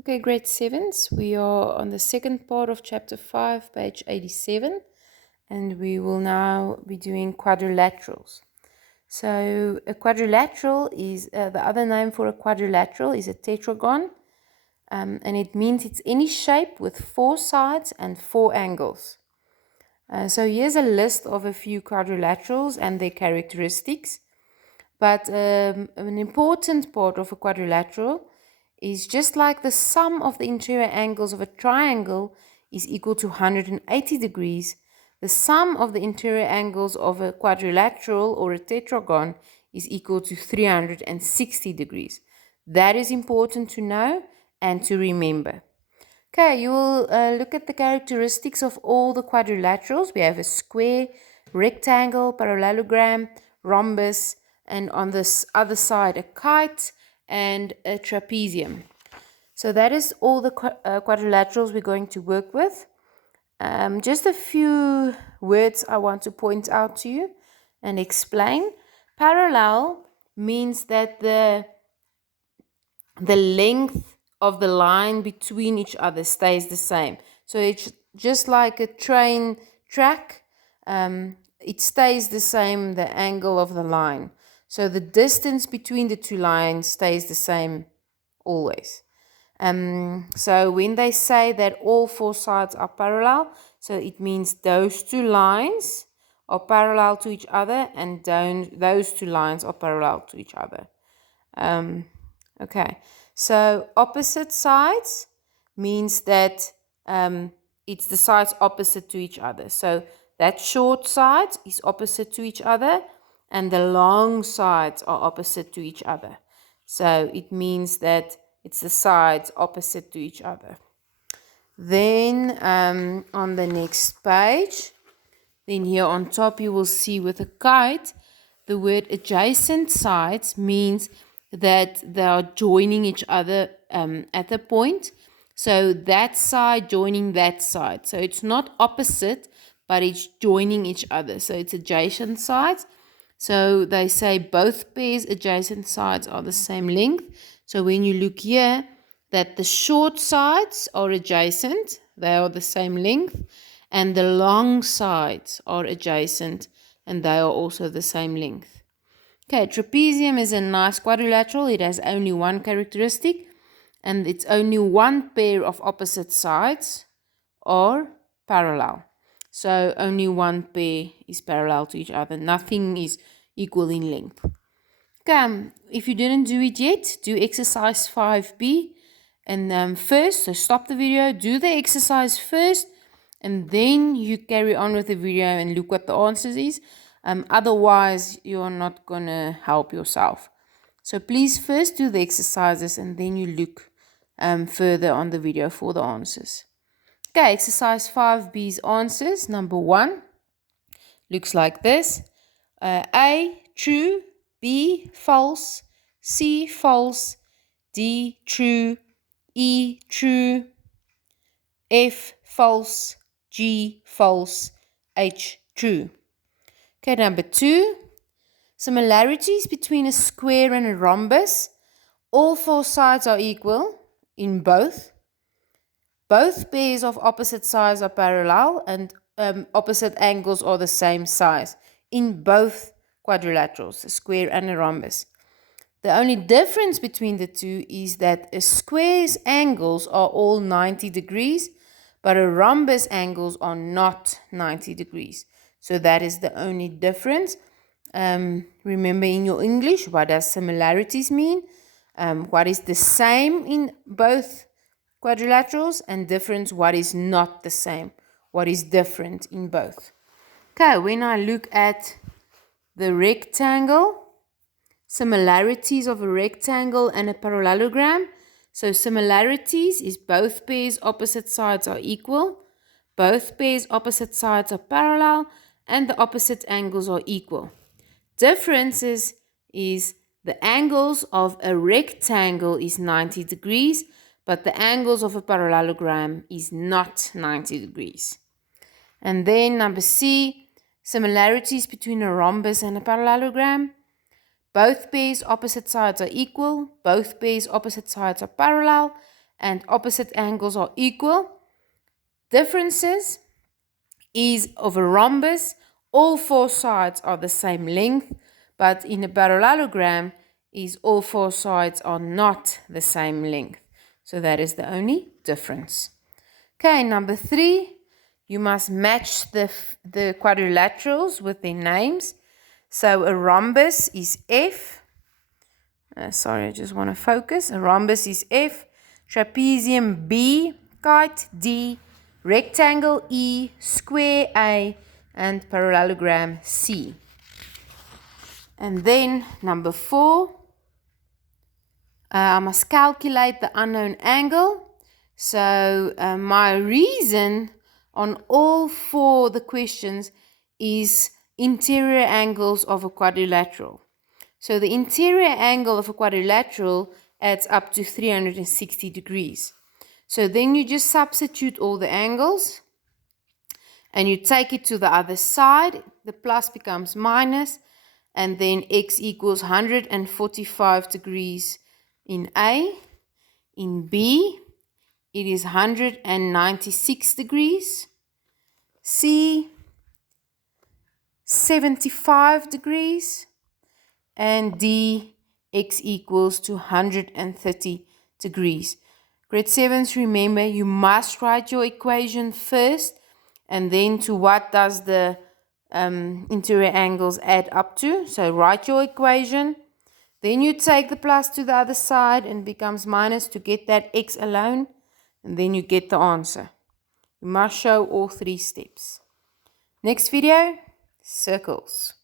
Okay, grade 7s, we are on the second part of chapter 5, page 87, and we will now be doing quadrilaterals. So a quadrilateral is, the other name for a quadrilateral is a tetragon, and it means it's any shape with 4 sides and 4 angles. So here's a list of a few quadrilaterals and their characteristics. But an important part of a quadrilateral is just like the sum of the interior angles of a triangle is equal to 180 degrees, the sum of the interior angles of a quadrilateral or a tetragon is equal to 360 degrees. That is important to know and to remember. Okay, you will look at the characteristics of all the quadrilaterals. We have a square, rectangle, parallelogram, rhombus, and on this other side a kite and a trapezium. So that is all the quadrilaterals we're going to work with. Just a few words I want to point out to you and explain. Parallel means that the length of the line between each other stays the same. So it's just like a train track. It stays the same, the angle of the line. So the distance between the two lines stays the same always. So when they say that all 4 sides are parallel, so it means those 2 lines are parallel to each other and those 2 lines are parallel to each other. Okay, so opposite sides means that it's the sides opposite to each other. So that short side is opposite to each other and the long sides are opposite to each other. So it means that it's the sides opposite to each other. Then on the next page, then here on top you will see with a kite, the word adjacent sides means that they are joining each other at a point. So that side joining that side. So it's not opposite, but it's joining each other. So it's adjacent sides. So they say both pairs adjacent sides are the same length. So when you look here, that the short sides are adjacent, they are the same length, and the long sides are adjacent and they are also the same length. Okay, trapezium is a nice quadrilateral. It has only one characteristic and it's only one pair of opposite sides are parallel. So only one pair is parallel to each other. Nothing is equal in length. Okay, if you didn't do it yet, do exercise 5B. And first, so stop the video, do the exercise first, and then you carry on with the video and look what the answers is. Otherwise, you're not going to help yourself. So please first do the exercises and then you look further on the video for the answers. Okay, exercise 5B's answers. Number 1 looks like this. A, true. B, false. C, false. D, true. E, true. F, false. G, false. H, true. Okay, number 2. Similarities between a square and a rhombus. All 4 sides are equal in both. Both pairs of opposite sides are parallel and opposite angles are the same size in both quadrilaterals, a square and a rhombus. The only difference between the two is that a square's angles are all 90 degrees, but a rhombus angles are not 90 degrees. So that is the only difference. Remember in your English, what does similarities mean? What is the same in both quadrilaterals, and difference, what is not the same, what is different in both. Okay, when I look at the rectangle, similarities of a rectangle and a parallelogram. So similarities is both pairs opposite sides are equal, both pairs opposite sides are parallel, and the opposite angles are equal. Differences is the angles of a rectangle is 90 degrees, but the angles of a parallelogram is not 90 degrees. And then number C, similarities between a rhombus and a parallelogram. Both pairs opposite sides are equal, both pairs opposite sides are parallel, and opposite angles are equal. Differences is of a rhombus, all four sides are the same length, but in a parallelogram is all four sides are not the same length. So that is the only difference. Okay, number 3, you must match the quadrilaterals with their names. So a rhombus is F. Sorry, I just want to focus. A rhombus is F, trapezium B, kite D, rectangle E, square A, and parallelogram C. And then number 4, I must calculate the unknown angle. So my reason on all 4 the questions is interior angles of a quadrilateral. So the interior angle of a quadrilateral adds up to 360 degrees. So then you just substitute all the angles and you take it to the other side. The plus becomes minus, and then x equals 145 degrees in A. In B, it is 196 degrees. C, 75 degrees. And D, x equals to 130 degrees. Grade 7s, remember, you must write your equation first, and then to what does the interior angles add up to. So write your equation. Then you take the plus to the other side and becomes minus to get that x alone. And then you get the answer. You must show all 3 steps. Next video, circles.